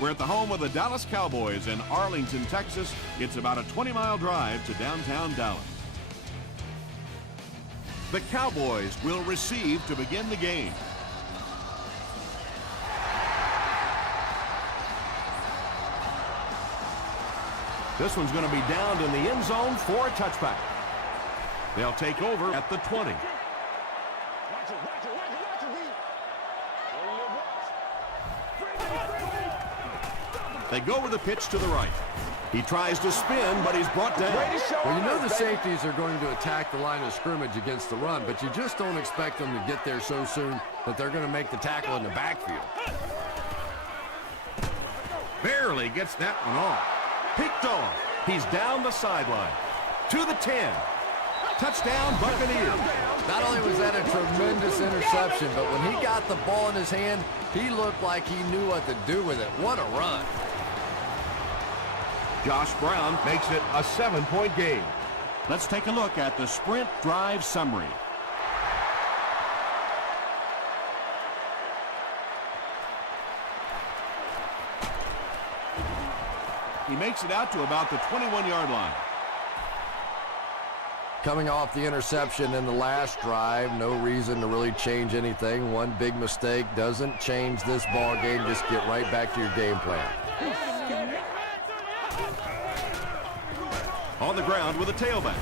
We're at the home of the Dallas Cowboys in Arlington, Texas. It's about a 20-mile drive to downtown Dallas. The Cowboys will receive to begin the game. This one's going to be downed in the end zone for a touchback. They'll take over at the 20. They go with the pitch to the right. He tries to spin, but he's brought down. Well, you know the safeties are going to attack the line of scrimmage against the run, but you just don't expect them to get there so soon that they're going to make the tackle in the backfield. Barely gets that one off. Picked off. He's down the sideline. To the 10. Touchdown, Buccaneers. Not only was that a tremendous interception, but when he got the ball in his hand, he looked like he knew what to do with it. What a run. Josh Brown makes it a 7-point game. Let's take a look at the sprint drive summary. He makes it out to about the 21-yard line. Coming off the interception in the last drive, no reason to really change anything. One big mistake doesn't change this ball game. Just get right back to your game plan. On the ground with a tailback.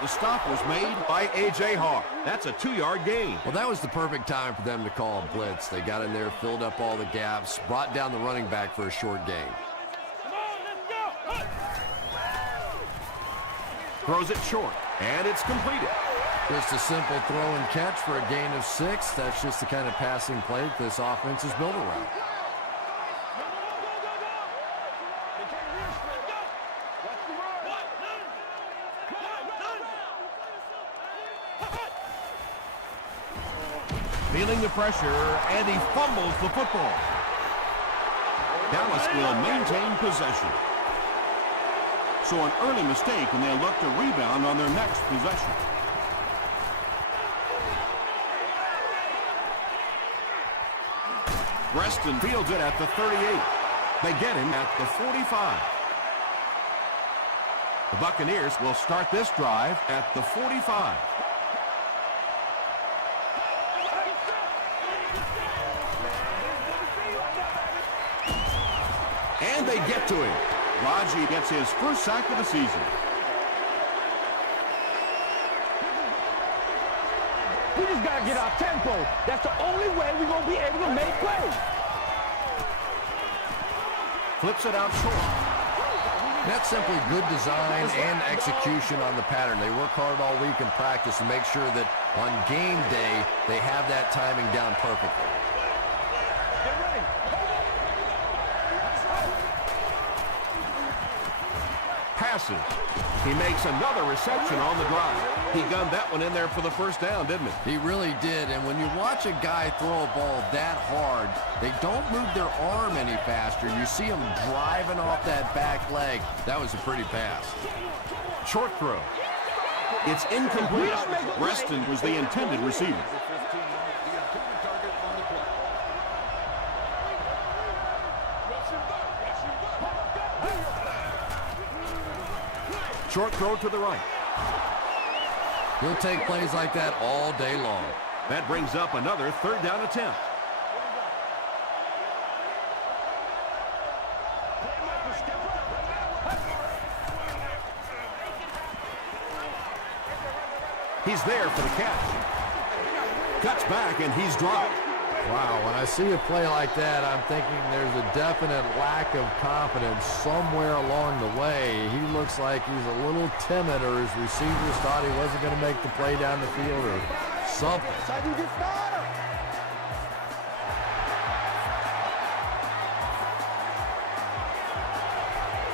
The stop was made by A.J. Hart. That's a 2-yard gain. Well, that was the perfect time for them to call a blitz. They got in there, filled up all the gaps, brought down the running back for a short gain. Throws it short, and it's completed. Just a simple throw and catch for a gain of 6. That's just the kind of passing play that this offense is built around. Feeling the pressure, and he fumbles the football. Dallas will maintain possession. So an early mistake, and they'll look to rebound on their next possession. Reston fields it at the 38. They get him at the 45. The Buccaneers will start this drive at the 45. And they get to him. Raji gets his first sack of the season. We just got to get our tempo. That's the only way we're going to be able to make plays. Flips it out short. That's simply good design and execution on the pattern. They work hard all week in practice to make sure that on game day they have that timing down perfectly. Passes. He makes another reception on the drive. He gunned that one in there for the first down, didn't he? He really did, and when you watch a guy throw a ball that hard, they don't move their arm any faster. You see him driving off that back leg. That was a pretty pass. Short throw. It's incomplete. Reston was the intended receiver. Short throw to the right. He'll take plays like that all day long. That brings up another third down attempt. He's there for the catch. Cuts back and he's dropped. Wow, when I see a play like that, I'm thinking there's a definite lack of confidence somewhere along the way. He looks like he's a little timid, or his receivers thought he wasn't going to make the play down the field or something.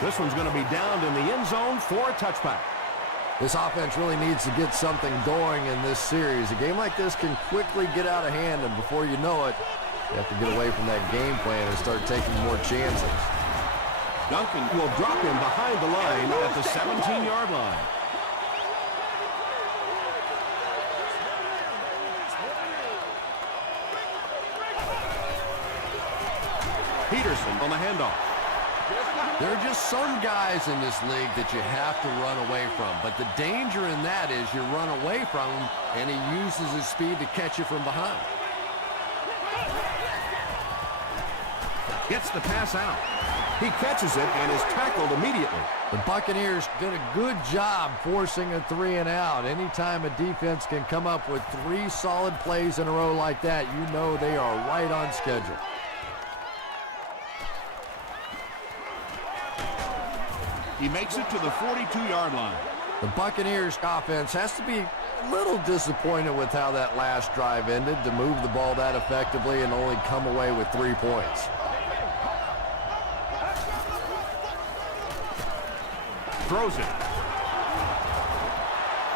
This one's going to be downed in the end zone for a touchback. This offense really needs to get something going in this series. A game like this can quickly get out of hand, and before you know it, you have to get away from that game plan and start taking more chances. Duncan will drop him behind the line at the 17-yard line. Peterson on the handoff. There are just some guys in this league that you have to run away from. But the danger in that is you run away from him, and he uses his speed to catch you from behind. Gets the pass out. He catches it and is tackled immediately. The Buccaneers did a good job forcing a 3-and-out. Anytime a defense can come up with 3 solid plays in a row like that, you know they are right on schedule. He makes it to the 42-yard line. The Buccaneers offense has to be a little disappointed with how that last drive ended, to move the ball that effectively and only come away with 3 points. Throws it.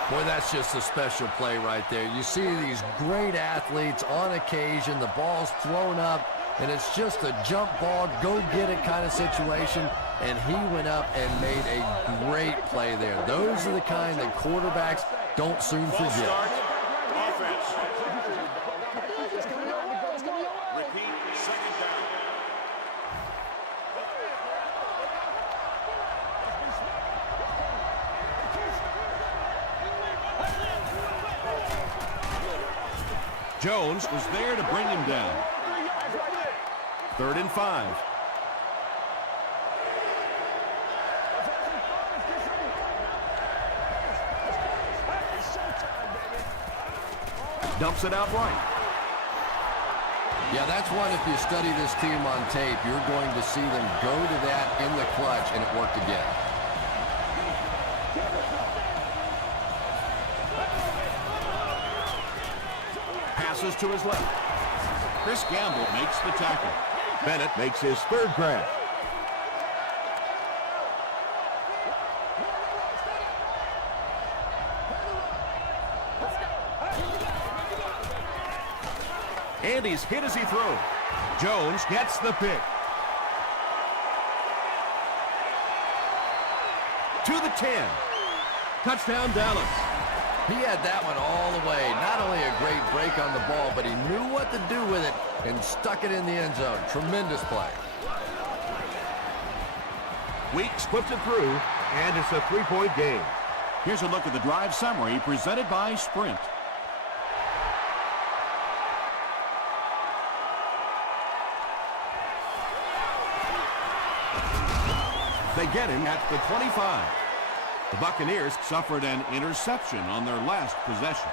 Boy, that's just a special play right there. You see these great athletes on occasion, the ball's thrown up, and it's just a jump ball, go get it kind of situation, and he went up and made a great play there. Those are the kind that quarterbacks don't soon forget. Offense. Repeat, second down. Jones was there to bring him down. 3rd and 5. Dumps it out right. Yeah, that's one, if you study this team on tape, you're going to see them go to that in the clutch, and it worked again. Passes to his left. Chris Gamble makes the tackle. Bennett makes his 3rd grab. And he's hit as he throws. Jones gets the pick. To the 10. Touchdown, Dallas. He had that one all the way. Not only a great break on the ball, but he knew what to do with it and stuck it in the end zone. Tremendous play. Weeks puts it through, and it's a 3-point game. Here's a look at the drive summary presented by Sprint. They get him at the 25. The Buccaneers suffered an interception on their last possession.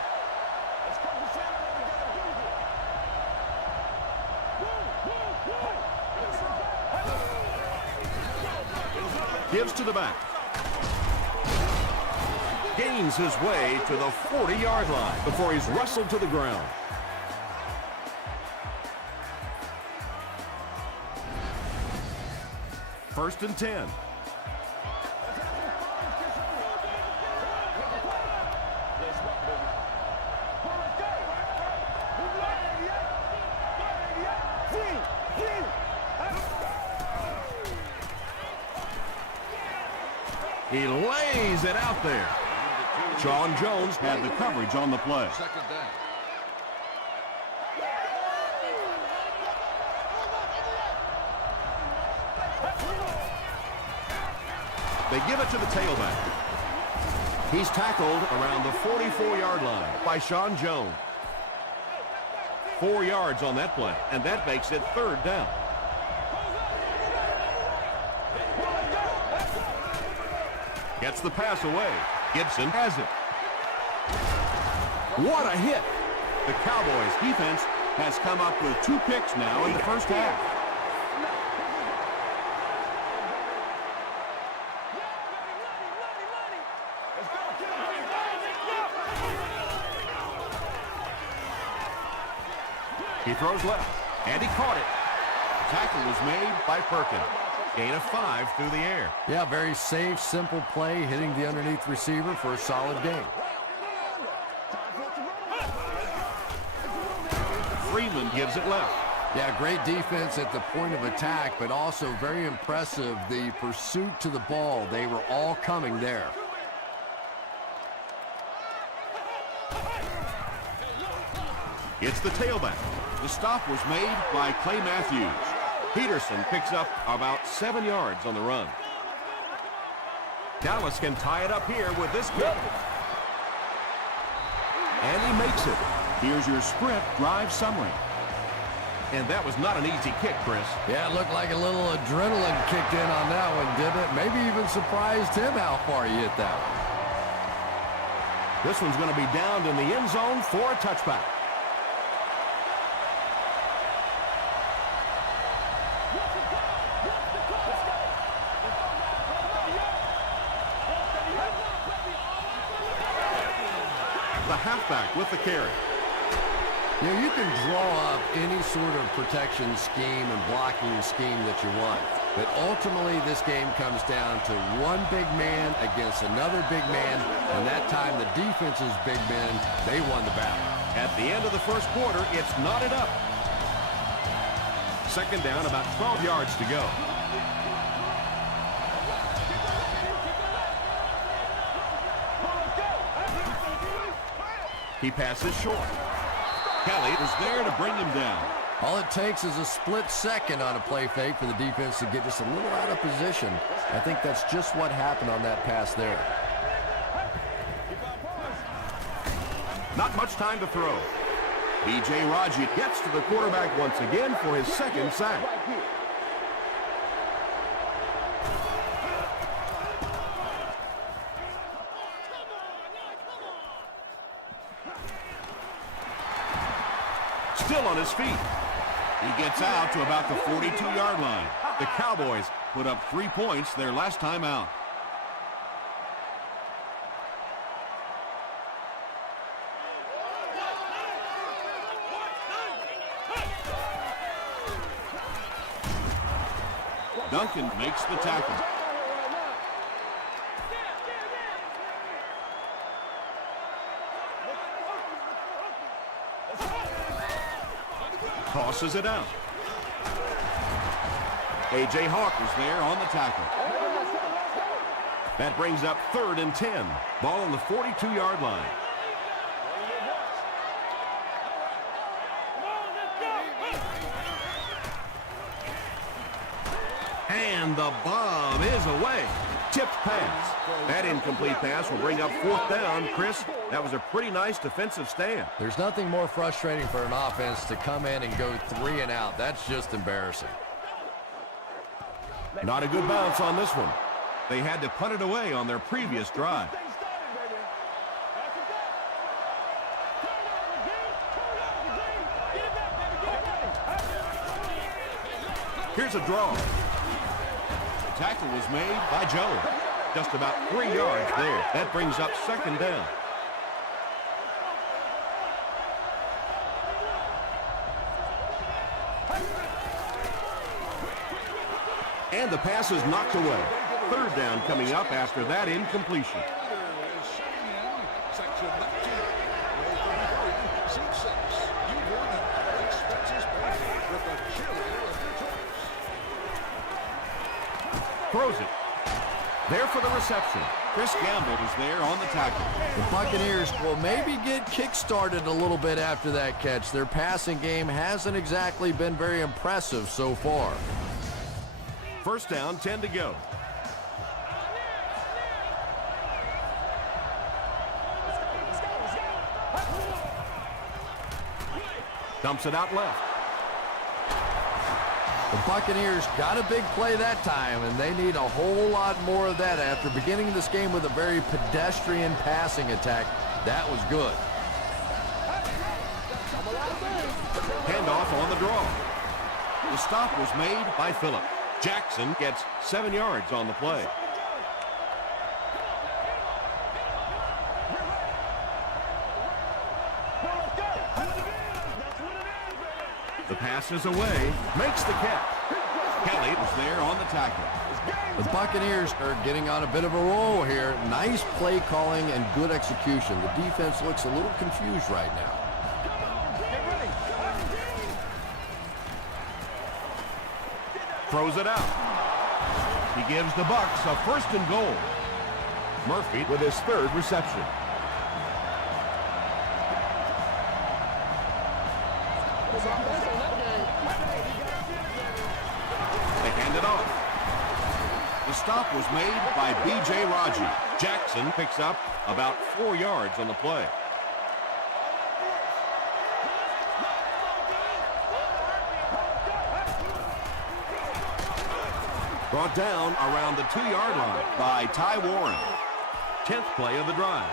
Gives to the back. Gains his way to the 40-yard line before he's wrestled to the ground. First and 10. He lays it out there. Sean Jones had the coverage on the play. Second down. They give it to the tailback. He's tackled around the 44-yard line by Sean Jones. 4 yards on that play, and that makes it 3rd down. Gets the pass away. Gibson has it. What a hit. The Cowboys defense has come up with 2 picks now in the first half. He throws left, and he caught it. Tackle was made by Perkins. Gain of 5 through the air. Yeah, very safe, simple play, hitting the underneath receiver for a solid gain. Freeman gives it left. Yeah, great defense at the point of attack, but also very impressive, the pursuit to the ball. They were all coming there. It's the tailback. The stop was made by Clay Matthews. Peterson picks up about 7 yards on the run. Dallas can tie it up here with this kick. And he makes it. Here's your sprint drive summary. And that was not an easy kick, Chris. Yeah, it looked like a little adrenaline kicked in on that one, didn't it? Maybe even surprised him how far he hit that one. This one's going to be downed in the end zone for a touchback. The halfback with the carry. You know, you can draw up any sort of protection scheme and blocking scheme that you want. But ultimately, this game comes down to one big man against another big man. And that time, the defense's big men, they won the battle. At the end of the first quarter, it's knotted up. Second down, about 12 yards to go. He passes short. Kelly is there to bring him down. All it takes is a split second on a play fake for the defense to get just a little out of position. I think that's just what happened on that pass there. Not much time to throw. B.J. Raji Gets to the quarterback once again for his second sack. Still on his feet. He gets out to about the 42-yard line. The Cowboys Put up 3 points their last time out. Duncan makes the tackle. tosses it out. A.J. Hawk is there on the tackle. That brings up 3rd and 10. Ball on the 42-yard line. And the bomb is away. Tipped pass. That incomplete pass will bring up 4th down. Chris, that was a pretty nice defensive stand. There's nothing more frustrating for an offense to come in and go 3 and out. That's just embarrassing. Not a good bounce on this one. They had to punt it away on their previous drive. Here's a draw. The tackle was made by Joe. Just about 3 yards there. That brings up 2nd down. And the pass is knocked away. 3rd down coming up after that incompletion. Throws it. There for the reception. Chris Gamble is there on the tackle. The Buccaneers will maybe get kick-started a little bit after that catch. Their passing game hasn't exactly been very impressive so far. 1st down, 10 to go. Dumps it out left. The Buccaneers got a big play that time, and they need a whole lot more of that. After beginning this game with a very pedestrian passing attack, that was good. Handoff on the draw. The stop was made by Phillip. Jackson gets 7 yards on the play. The pass is away. Makes the catch. Kelly was there on the tackle. The Buccaneers are getting on a bit of a roll here. Nice play calling and good execution. The defense looks a little confused right now. Throws it out. He gives the Bucs a 1st and goal. Murphy with his 3rd reception. The stop was made by B.J. Raji. Jackson picks up about 4 yards on the play. Brought down around the 2-yard line By Ty Warren. 10th play of the drive.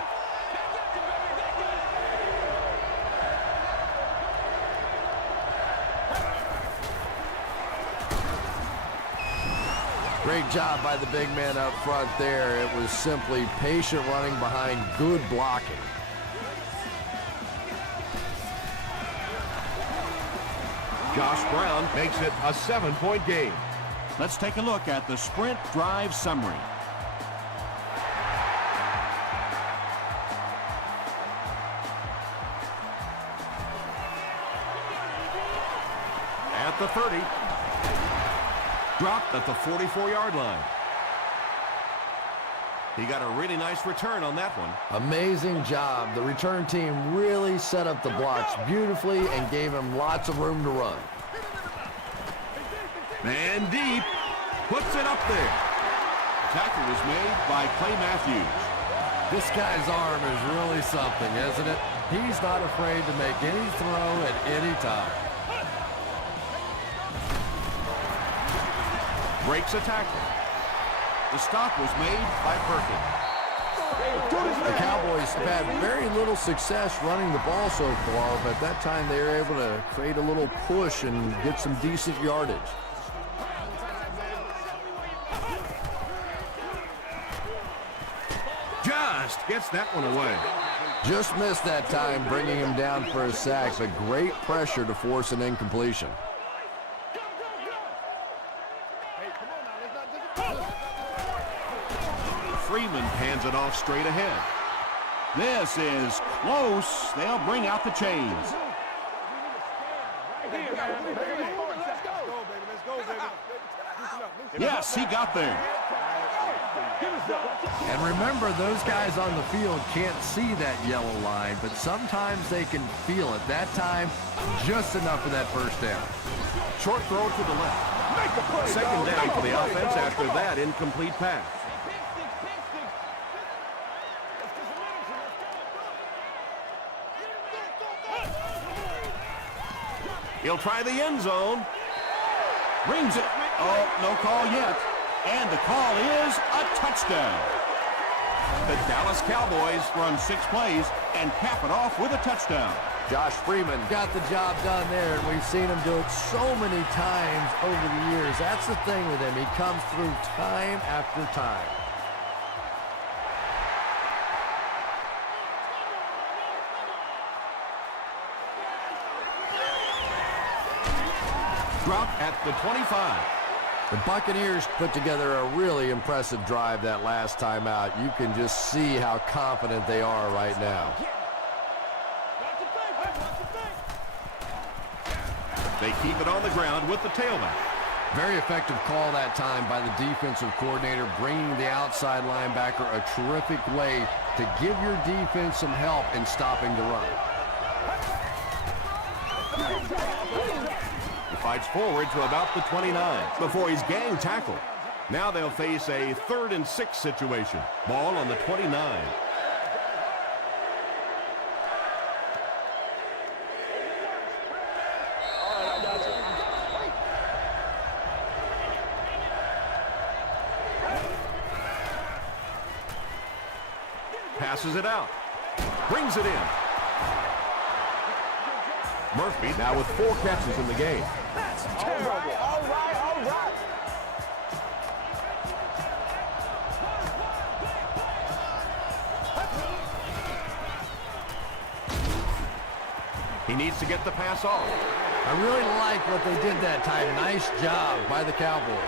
Great job by the big man up front there. It was simply patient running behind good blocking. Josh Brown makes it a 7-point game. Let's take a look at the sprint drive summary. At the 30. Dropped at the 44-yard line. He got a really nice return on that one. Amazing job. The return team really set up the blocks beautifully and gave him lots of room to run. Man deep. Puts it up there. Tackle was made by Clay Matthews. This guy's arm is really something, isn't it? He's not afraid to make any throw at any time. Breaks a tackle. The stop was made by Perkins. The Cowboys have had very little success running the ball so far, but that time they were able to create a little push and get some decent yardage. Just gets that one away. Just missed that time, bringing him down for a sack, but great pressure to force an incompletion. Freeman hands it off straight ahead. This is close. They'll bring out the chains. Yes, he got there. And remember, those guys on the field can't see that yellow line, but sometimes they can feel it. That time, just enough for that first down. Short throw to the left. Second down for the offense after that incomplete pass. He'll try the end zone. Brings it. Oh, no call yet. And the call is a touchdown. The Dallas Cowboys Run 6 plays and cap it off with a touchdown. Josh Freeman got the job done there, and we've seen him do it so many times over the years. That's the thing with him. He comes through time after time. dropped at the 25. The Buccaneers put together a really impressive drive that last time out. You can just see how confident they are right now. They keep it on the ground with the tailback. Very effective call that time by the defensive coordinator, bringing the outside linebacker a terrific way to give your defense some help in stopping the run. He fights forward to about the 29 before he's gang tackled. Now they'll face a 3rd and 6 situation. Ball on the 29. Passes it out. Brings it in. Murphy now with 4 catches in the game. That's terrible. All right. He needs to get the pass off. I really like what they did that time. Nice job by the Cowboys.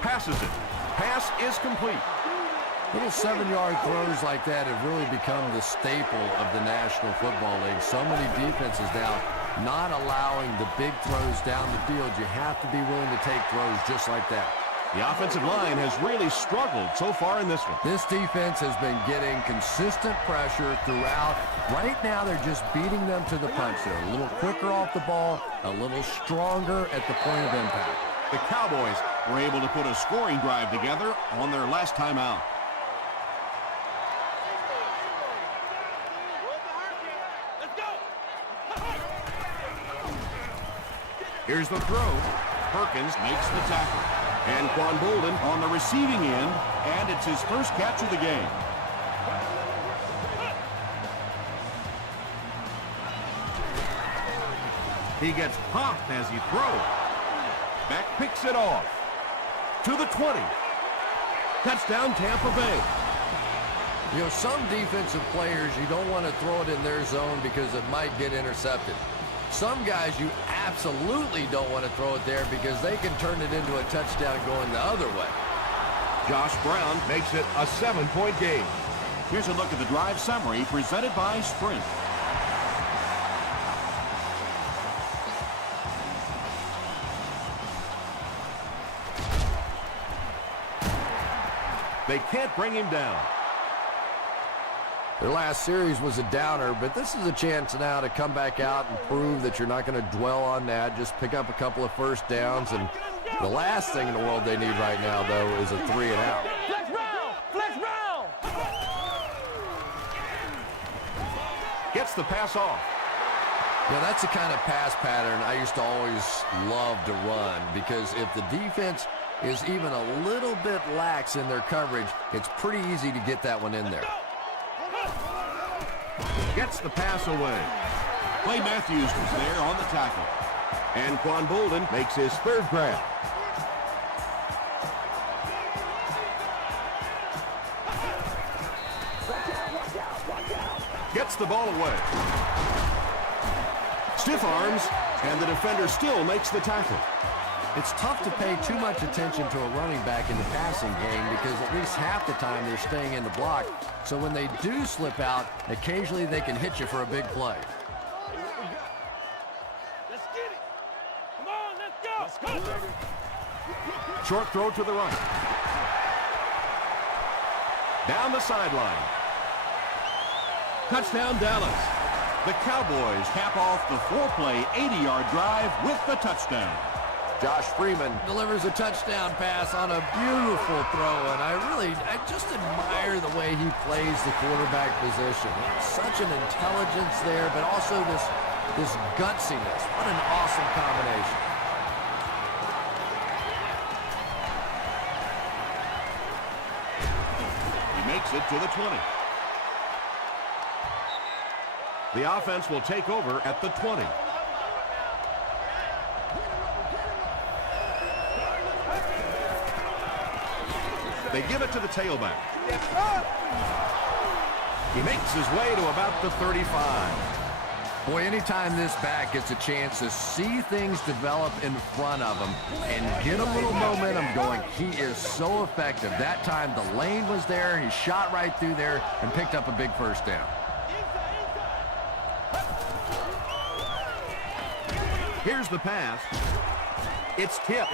Passes it. Pass is complete. Little 7-yard throws like that have really become the staple of the National Football League. So many defenses now not allowing the big throws down the field. You have to be willing to take throws just like that. The offensive line has really struggled so far in this one. This defense has been getting consistent pressure throughout. Right now, they're just beating them to the punch. They're a little quicker off the ball, a little stronger at the point of impact. The Cowboys were able to put a scoring drive together on their last time out. Here's the throw. Perkins makes the tackle. And Quan Bolden on the receiving end, and it's his first catch of the game. He gets popped as he throws. Beck picks it off. To the 20. Touchdown, Tampa Bay. You know, some defensive players, you don't want to throw it in their zone because it might get intercepted. Some guys you absolutely don't want to throw it there because they can turn it into a touchdown going the other way. Josh Brown makes it a 7-point game. Here's a look at the drive summary presented by Sprint. They can't bring him down. Their last series was a downer, but this is a chance now to come back out and prove that you're not going to dwell on that. Just pick up a couple of first downs, and the last thing in the world they need right now, though, is a 3-and-out. Flex round! Flex round! Gets the pass off. Yeah, that's the kind of pass pattern I used to always love to run, because if the defense is even a little bit lax in their coverage, it's pretty easy to get that one in there. Gets the pass away. Clay Matthews was there on the tackle. And Quan Bolden makes his third grab. Gets the ball away. Stiff arms, and the defender still makes the tackle. It's tough to pay too much attention to a running back in the passing game because at least half the time they're staying in the block. So when they do slip out, occasionally they can hit you for a big play. Let's get it! Come on, let's go! Short throw to the right. Down the sideline. Touchdown, Dallas. The Cowboys cap off the 4-play, 80-yard drive with the touchdown. Josh Freeman delivers a touchdown pass on a beautiful throw, and I just admire the way he plays the quarterback position. Such an intelligence there, but also this gutsiness. What an awesome combination. He makes it to the 20. The offense will take over at the 20. They give it to the tailback. He makes his way to about the 35. Boy, anytime this back gets a chance to see things develop in front of him and get a little momentum going, he is so effective. That time the lane was there, he shot right through there and picked up a big first down. Here's the pass. It's tipped.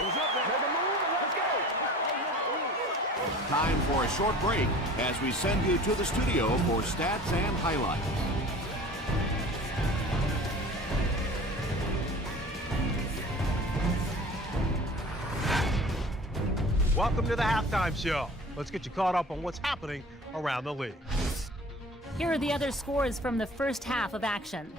Time for a short break as we send you to the studio for stats and highlights. Welcome to the halftime show. Let's get you caught up on what's happening around the league. Here are the other scores from the first half of action.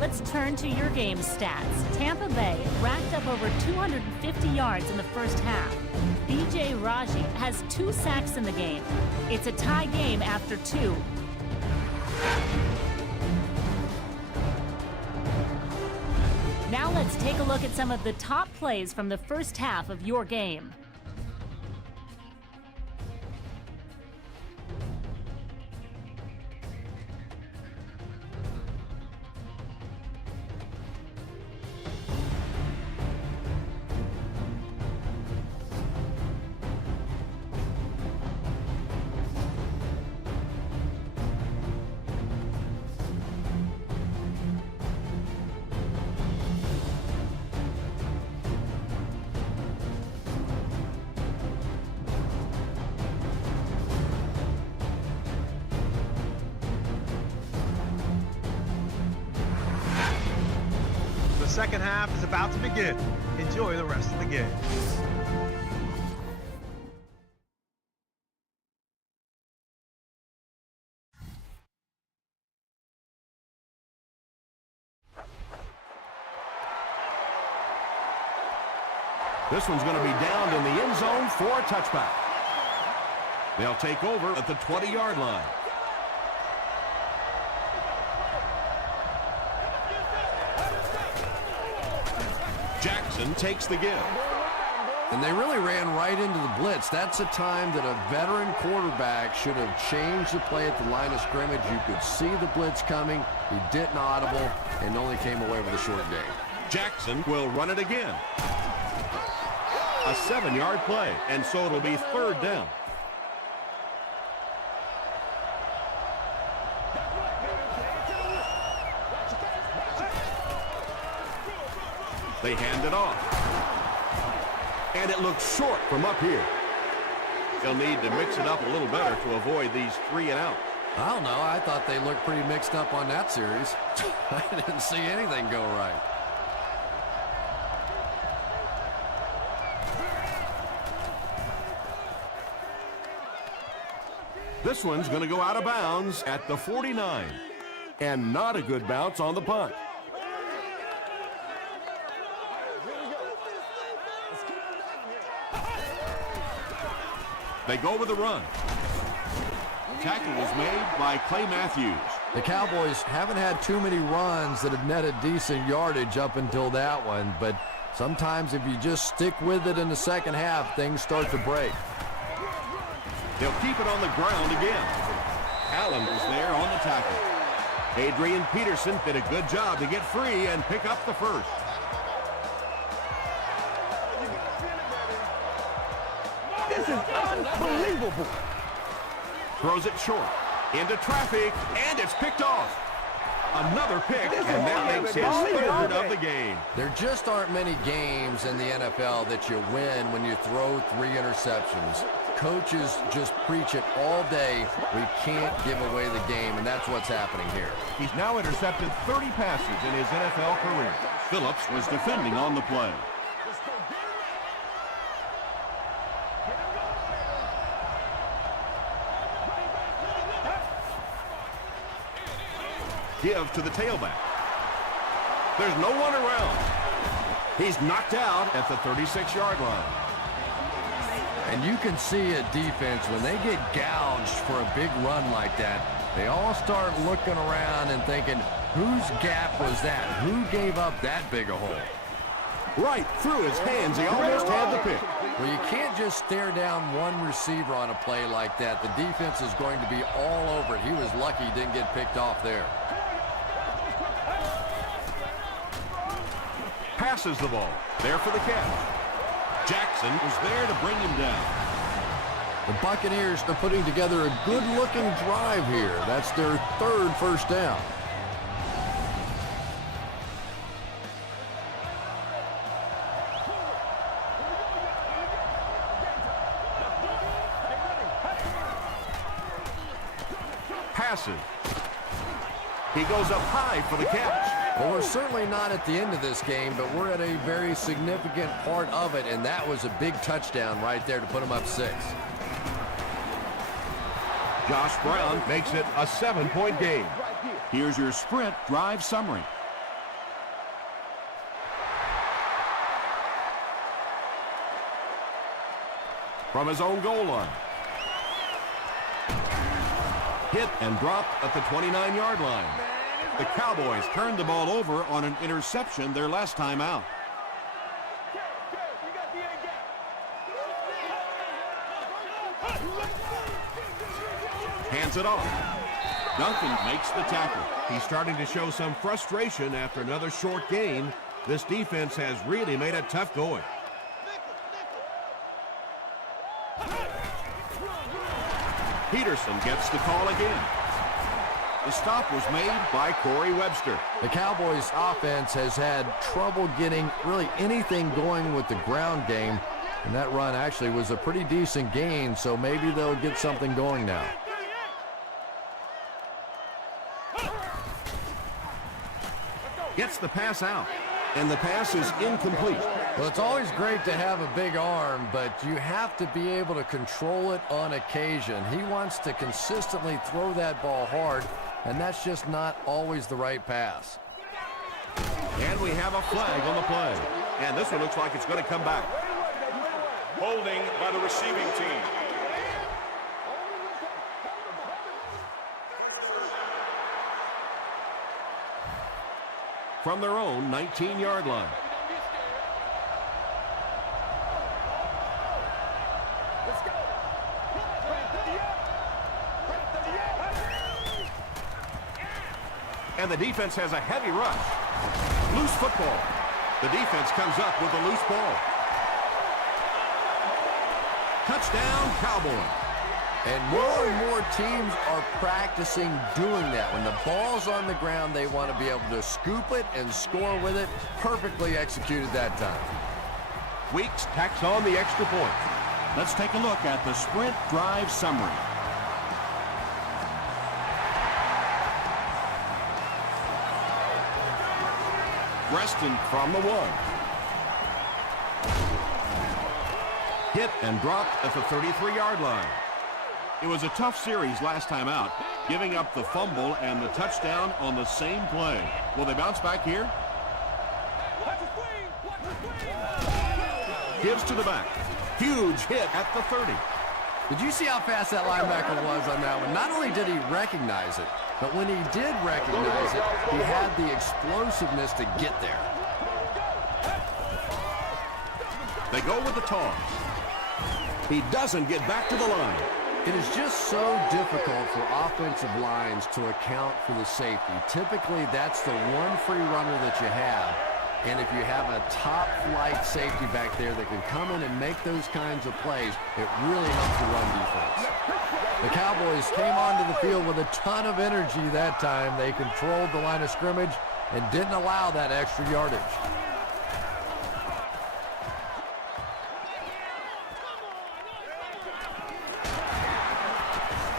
Let's turn to your game stats. Tampa Bay racked up over 250 yards in the first half. B.J. Raji has 2 sacks in the game. It's a tie game after 2. Now let's take a look at some of the top plays from the first half of your game. second half is about to begin. Enjoy the rest of the game. This one's going to be downed in the end zone for a touchback. They'll take over at the 20-yard line. Jackson takes the give. And they really ran right into the blitz. That's a time that a veteran quarterback should have changed the play at the line of scrimmage. You could see the blitz coming. He didn't audible and only came away with a short gain. Jackson will run it again. A 7-yard play, and so it'll be third down. They hand it off. And it looks short from up here. They'll need to mix it up a little better to avoid these 3 and out. I don't know. I thought they looked pretty mixed up on that series. I didn't see anything go right. This one's going to go out of bounds at the 49. And not a good bounce on the punt. They go with the run. Tackle was made by Clay Matthews. The Cowboys haven't had too many runs that have netted decent yardage up until that one, but sometimes if you just stick with it in the second half, things start to break. They'll keep it on the ground again. Allen was there on the tackle. Adrian Peterson did a good job to get free and pick up the first. This is unbelievable. Throws it short. Into traffic, and it's picked off. Another pick, and that makes his third of the game. There just aren't many games in the NFL that you win when you throw 3 interceptions. Coaches just preach it all day. We can't give away the game, and that's what's happening here. He's now intercepted 30 passes in his NFL career. Phillips was defending on the play. Give to the tailback. There's no one around. He's knocked out at the 36-yard line. And you can see a defense, when they get gouged for a big run like that, they all start looking around and thinking, whose gap was that? Who gave up that big a hole? Right through his hands. He almost had the pick. Well, you can't just stare down one receiver on a play like that. The defense is going to be all over it. He was lucky he didn't get picked off there. Passes the ball. There for the catch. Jackson was there to bring him down. The Buccaneers are putting together a good-looking drive here. That's their 3rd first down. Passes. He goes up high for the catch. Well, we're certainly not at the end of this game, but we're at a very significant part of it, and that was a big touchdown right there to put them up 6. Josh Brown makes it a 7-point game. Here's your sprint drive summary. From his own goal line. Hit and dropped at the 29-yard line. The Cowboys turned the ball over on an interception their last time out. Hands it off. Duncan makes the tackle. He's starting to show some frustration after another short gain. This defense has really made it tough going. Peterson gets the call again. The stop was made by Corey Webster. The Cowboys offense has had trouble getting really anything going with the ground game, and that run actually was a pretty decent gain, so maybe they'll get something going now. Gets the pass out. And the pass is incomplete. Well, it's always great to have a big arm, but you have to be able to control it on occasion. He wants to consistently throw that ball hard, and that's just not always the right pass. And we have a flag on the play. And this one looks like it's going to come back. Holding by the receiving team. From their own 19-yard line. And the defense has a heavy rush. Loose football. The defense comes up with a loose ball. Touchdown, Cowboys. And more teams are practicing doing that. When the ball's on the ground, they want to be able to scoop it and score with it. Perfectly executed that time. Weeks tacks on the extra point. Let's take a look at the sprint drive summary. Preston from the 1. Hit and dropped at the 33-yard line. It was a tough series last time out, giving up the fumble and the touchdown on the same play. Will they bounce back here? Gives to the back. Huge hit at the 30. Did you see how fast that linebacker was on that one? Not only did he recognize it, but when he did recognize it, he had the explosiveness to get there. They go with the toss. He doesn't get back to the line. It is just so difficult for offensive lines to account for the safety. Typically, that's the one free runner that you have. And if you have a top-flight safety back there that can come in and make those kinds of plays, it really helps the run defense. The Cowboys came onto the field with a ton of energy that time. They controlled the line of scrimmage and didn't allow that extra yardage.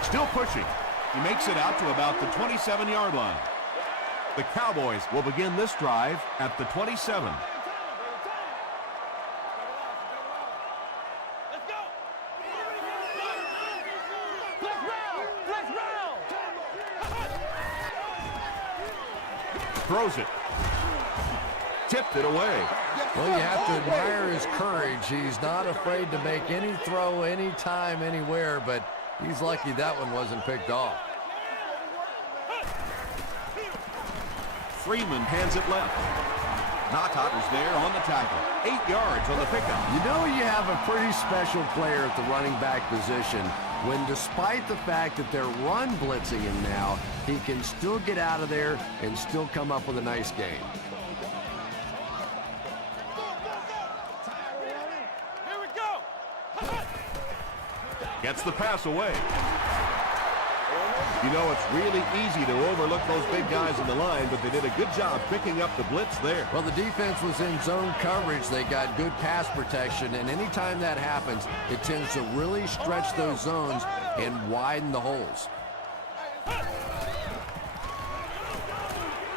Still pushing. He makes it out to about the 27-yard line. The Cowboys will begin this drive at the 27. Throws it. Tipped it away. Well, you have to admire his courage. He's not afraid to make any throw, anytime, anywhere, but he's lucky that one wasn't picked off. Freeman hands it left. Natat is there on the tackle. 8 yards on the pickup. You know you have a pretty special player at the running back position when, despite the fact that they're run blitzing him now, he can still get out of there and still come up with a nice game. Here we go. Gets the pass away. You know, it's really easy to overlook those big guys in the line, but they did a good job picking up the blitz there. Well, the defense was in zone coverage. They got good pass protection, and anytime that happens, it tends to really stretch those zones and widen the holes.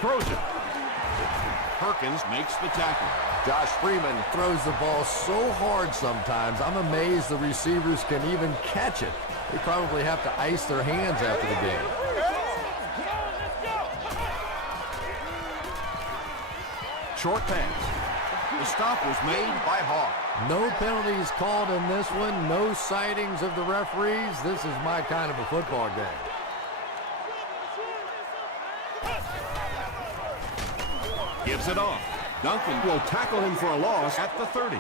Throws it. Perkins makes the tackle. Josh Freeman throws the ball so hard sometimes. I'm amazed the receivers can even catch it. They probably have to ice their hands after the game. Short pass. The stop was made by Hawk. No penalties called in this one. No sightings of the referees. This is my kind of a football game. Gives it off. Duncan will tackle him for a loss at the 30.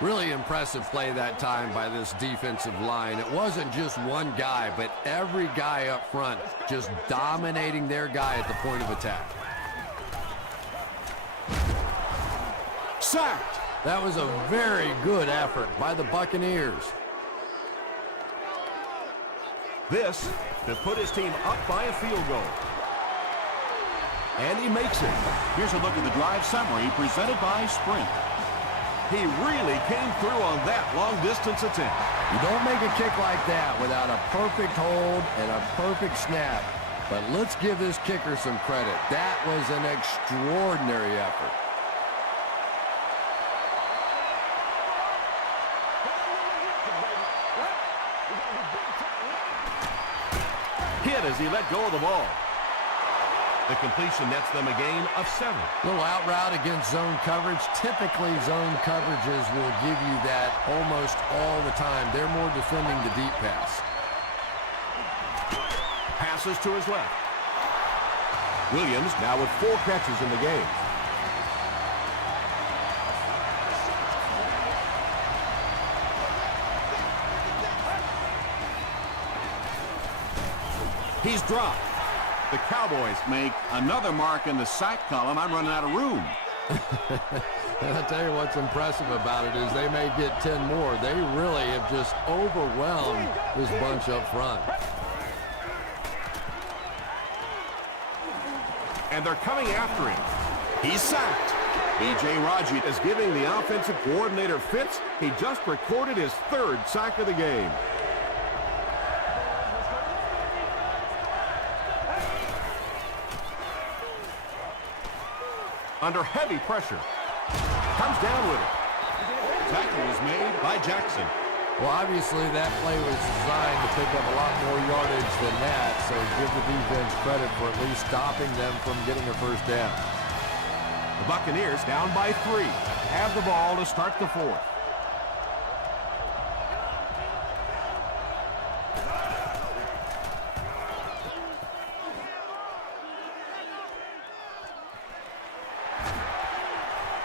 Really impressive play that time by this defensive line. It wasn't just one guy, but every guy up front just dominating their guy at the point of attack. Sacked. That was a very good effort by the Buccaneers. This to put his team up by a field goal. And he makes it. Here's a look at the drive summary presented by Sprint. He really came through on that long-distance attempt. You don't make a kick like that without a perfect hold and a perfect snap. But let's give this kicker some credit. That was an extraordinary effort. Hit as he let go of the ball. The completion nets them a gain of 7. Little out route against zone coverage. Typically, zone coverages will give you that almost all the time. They're more defending the deep pass. Passes to his left. Williams now with 4 catches in the game. He's dropped. The Cowboys make another mark in the sack column. I'm running out of room. And I'll tell you what's impressive about it is they may get 10 more. They really have just overwhelmed this bunch up front. And they're coming after him. He's sacked. B.J. Raji is giving the offensive coordinator fits. He just recorded his 3rd sack of the game. Under heavy pressure. Comes down with it. Tackle was made by Jackson. Well, obviously that play was designed to pick up a lot more yardage than that, so give the defense credit for at least stopping them from getting a first down. The Buccaneers down by 3. Have the ball to start the 4th.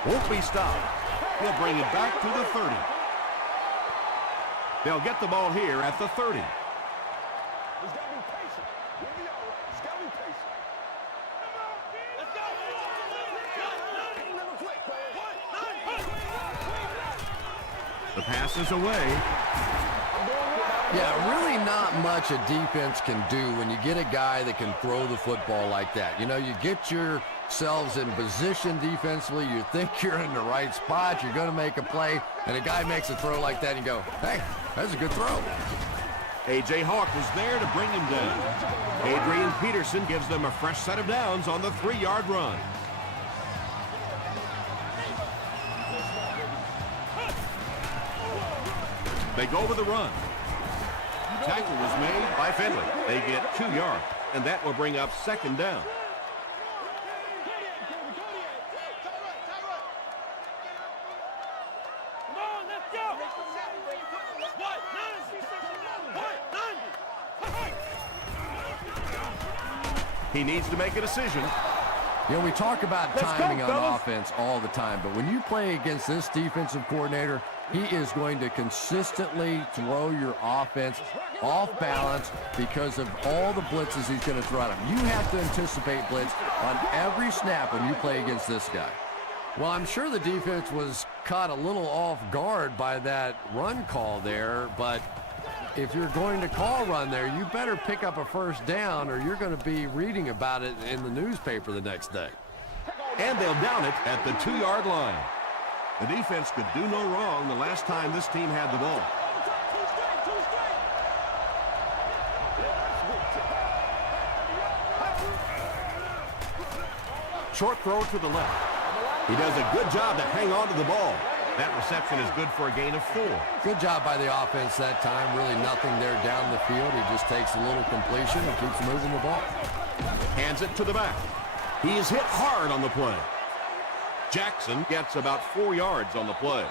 Won't be stopped. He'll bring it back to the 30. They'll get the ball here at the 30. He's got to be patient. He'll be all right. He's got to be patient. Let's go. The pass is away. Yeah, really not much a defense can do when you get a guy that can throw the football like that. You know, you get yourselves in position defensively, you think you're in the right spot, you're going to make a play, and a guy makes a throw like that and you go, hey, that's a good throw. A.J. Hawk was there to bring him down. Adrian Peterson gives them a fresh set of downs on the 3-yard run. They go with the run. Tackle was made by Finley. They get 2 yards, and that will bring up 2nd down. He needs to make a decision. You know, we talk about Let's timing go, on fellas. offense all the time, but when you play against this defensive coordinator, he is going to consistently throw your offense off balance because of all the blitzes he's going to throw at him. You have to anticipate blitz on every snap when you play against this guy. Well, I'm sure the defense was caught a little off guard by that run call there, but if you're going to call run there, you better pick up a first down or you're going to be reading about it in the newspaper the next day. And they'll down it at the 2-yard line. The defense could do no wrong the last time this team had the ball. Short throw to the left. He does a good job to hang on to the ball. That reception is good for a gain of 4. Good job by the offense that time. Really nothing there down the field. He just takes a little completion and keeps moving the ball. Hands it to the back. He is hit hard on the play. Jackson gets about 4 yards on the play.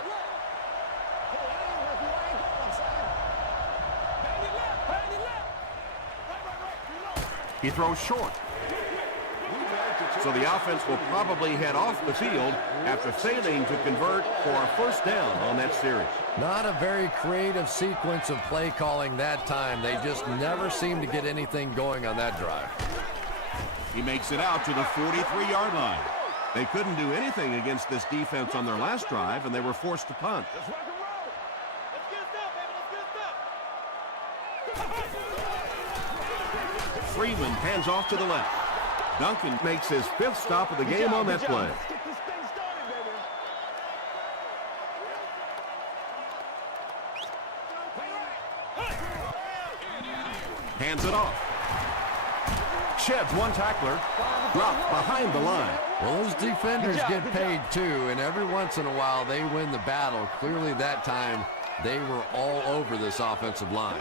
He throws short. So the offense will probably head off the field after failing to convert for a first down on that series. Not a very creative sequence of play calling that time. They just never seem to get anything going on that drive. He makes it out to the 43-yard line. They couldn't do anything against this defense on their last drive, and they were forced to punt. Freeman hands off to the left. Duncan makes his 5th stop of the game on that play. Hands it off. Sheds one tackler. Dropped behind the line. Well, those defenders get paid too, and every once in a while they win the battle. Clearly that time they were all over this offensive line.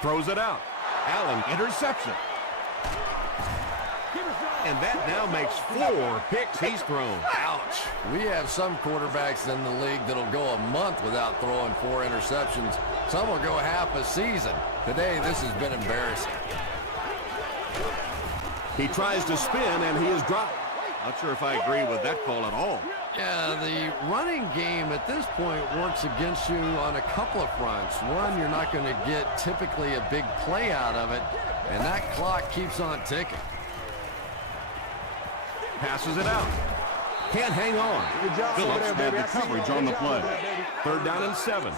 Throws it out. Allen, interception. And that now makes 4 picks he's thrown. Ouch. We have some quarterbacks in the league that'll go a month without throwing 4 interceptions. Some will go half a season. Today, this has been embarrassing. He tries to spin, and he is dropped. Not sure if I agree with that call at all. Yeah, the running game at this point works against you on a couple of fronts. One, you're not going to get typically a big play out of it, and that clock keeps on ticking. Passes it out. Can't hang on. Phillips had the coverage on the play. 3rd down and 7.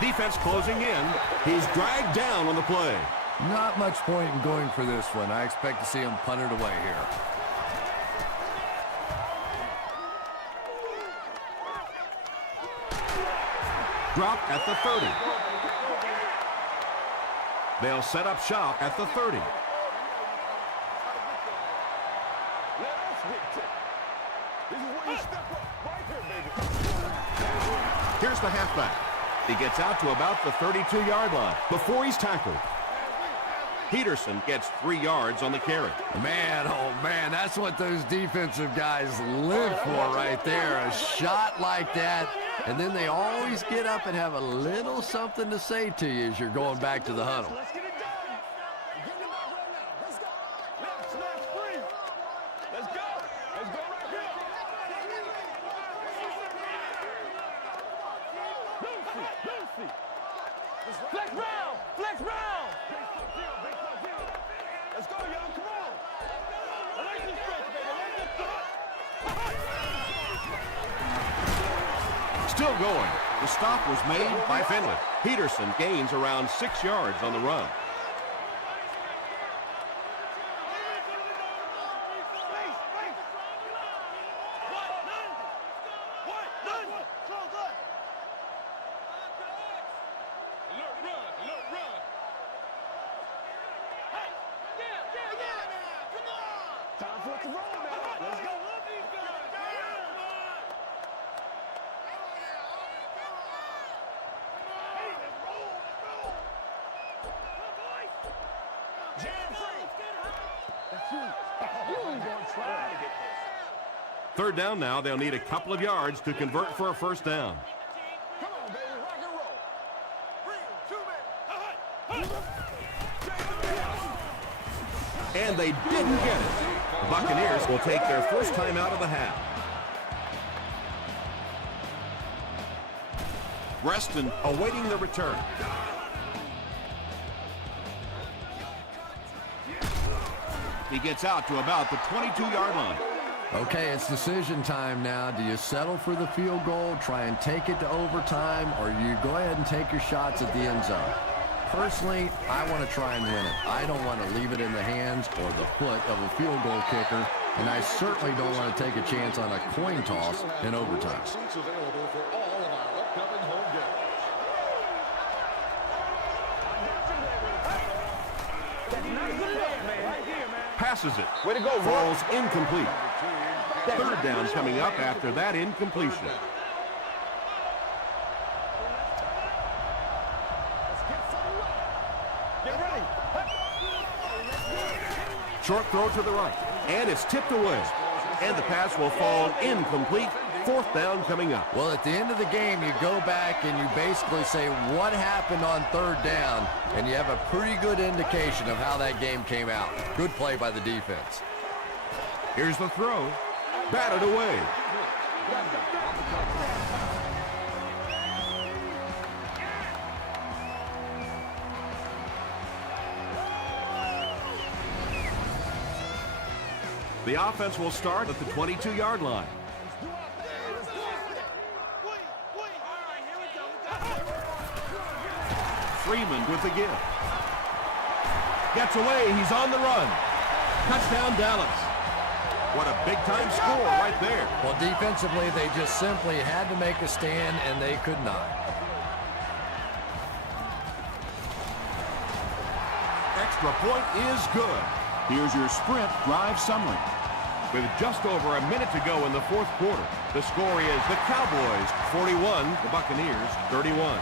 Defense closing in. He's dragged down on the play. Not much point in going for this one. I expect to see him punt it away here. Dropped at the 30. They'll set up shop at the 30. Let us get to it. This is where you step up. Right here, baby. Here's the halfback. He gets out to about the 32-yard line before he's tackled. Peterson gets 3 yards on the carry. Man, oh man, that's what those defensive guys live for right there. A shot like that, and then they always get up and have a little something to say to you as you're going back to the huddle. Let's get it done. We're getting it back right now. Let's go. Left snap free. Let's go. Let's go right here. Lucy. Flex round. Flex round. Let's go, y'all. Come on. I like this stretch, baby. I like this stretch. Still going. The stop was made by Finley. Peterson gains around 6 yards on the run. Time for it to roll now. Let's go. Jam free. That's you. You ain't gonna try to get this. 3rd down now. They'll need a couple of yards to convert for a 1st down. Come on, baby. Rock and roll. 3, 2 man. And they didn't get it. The Buccaneers will take their first time out of the half. Reston awaiting the return. He gets out to about the 22-yard line. Okay, it's decision time now. Do you settle for the field goal, try and take it to overtime, or you go ahead and take your shots at the end zone? Personally, I want to try and win it. I don't want to leave it in the hands or the foot of a field goal kicker, and I certainly don't want to take a chance on a coin toss in overtime. Seats available for all of our upcoming home games. Passes it. Way to go, Falls incomplete. 3rd down coming up after that incompletion. Get ready. Short throw to the right. And it's tipped away. And the pass will fall incomplete. 4th down coming up. Well, at the end of the game, you go back and you basically say what happened on 3rd down, and you have a pretty good indication of how that game came out. Good play by the defense. Here's the throw. Batted away. The offense will start at the 22-yard line. Freeman with the give. Gets away. He's on the run. Touchdown, Dallas. What a big-time score right there. Well, defensively, they just simply had to make a stand, and they could not. Extra point is good. Here's your sprint drive summary. with just over a minute to go in the fourth quarter. The score is the Cowboys 41, the Buccaneers 31.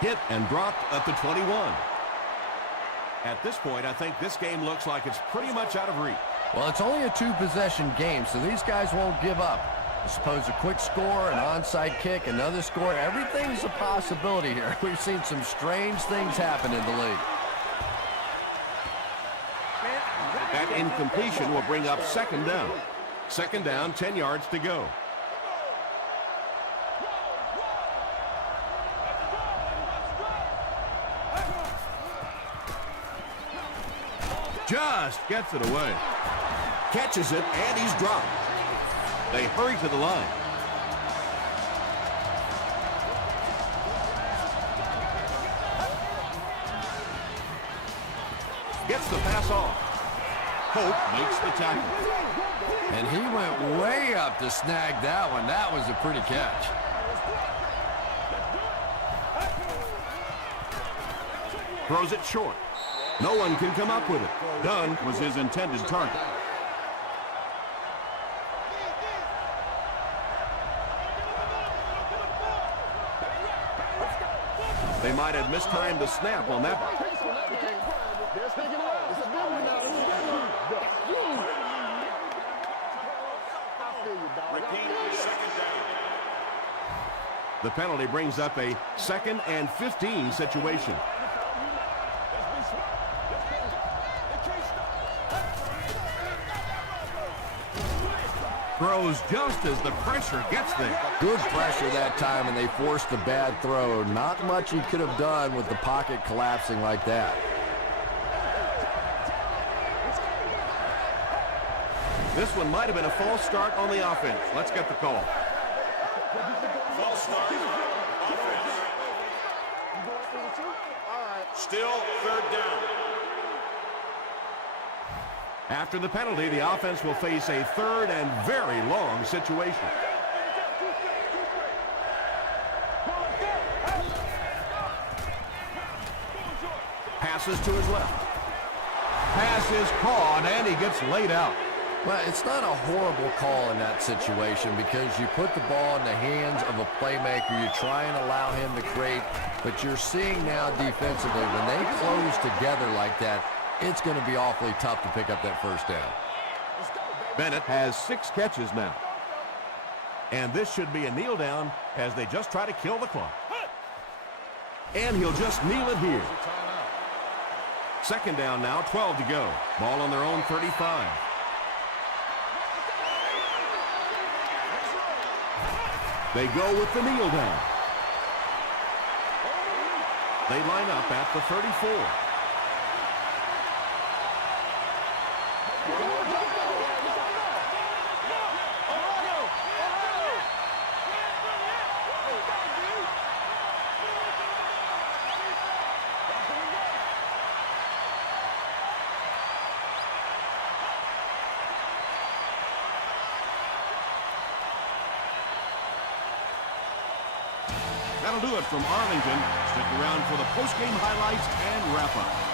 Hit and dropped at the 21. At this point, I think this game looks like it's pretty much out of reach. Well, it's only a two-possession game, so these guys won't give up. I suppose a quick score, an onside kick, another score, everything's a possibility here. We've seen some strange things happen in the league. That incompletion will bring up second down. Second down, 10 yards to go. Just gets it away. Catches it, and he's dropped. They hurry to the line. Gets the pass off. Hope makes the tackle. And he went way up to snag that one. That was a pretty catch. Throws it short. No one can come up with it. Dunn was his intended target. They might have mistimed the snap on that one. The penalty brings up a 2nd and 15 situation. Throws just as the pressure gets there. Good pressure that time, and they forced a bad throw. Not much he could have done with the pocket collapsing like that. This one might have been a false start on the offense. Let's get the call. False start. Offense. Still third down. After the penalty, the offense will face a 3rd and very long situation. Passes to his left. Pass is caught, and he gets laid out. Well, it's not a horrible call in that situation because you put the ball in the hands of a playmaker. You try and allow him to create, but you're seeing now defensively, when they close together like that, it's going to be awfully tough to pick up that first down. Bennett has 6 catches now. And this should be a kneel down as they just try to kill the clock. And he'll just kneel it here. Second down now, 12 to go. Ball on their own 35. They go with the kneel down. They line up at the 34. That'll do it from Arlington. Stick around for the post-game highlights and wrap-up.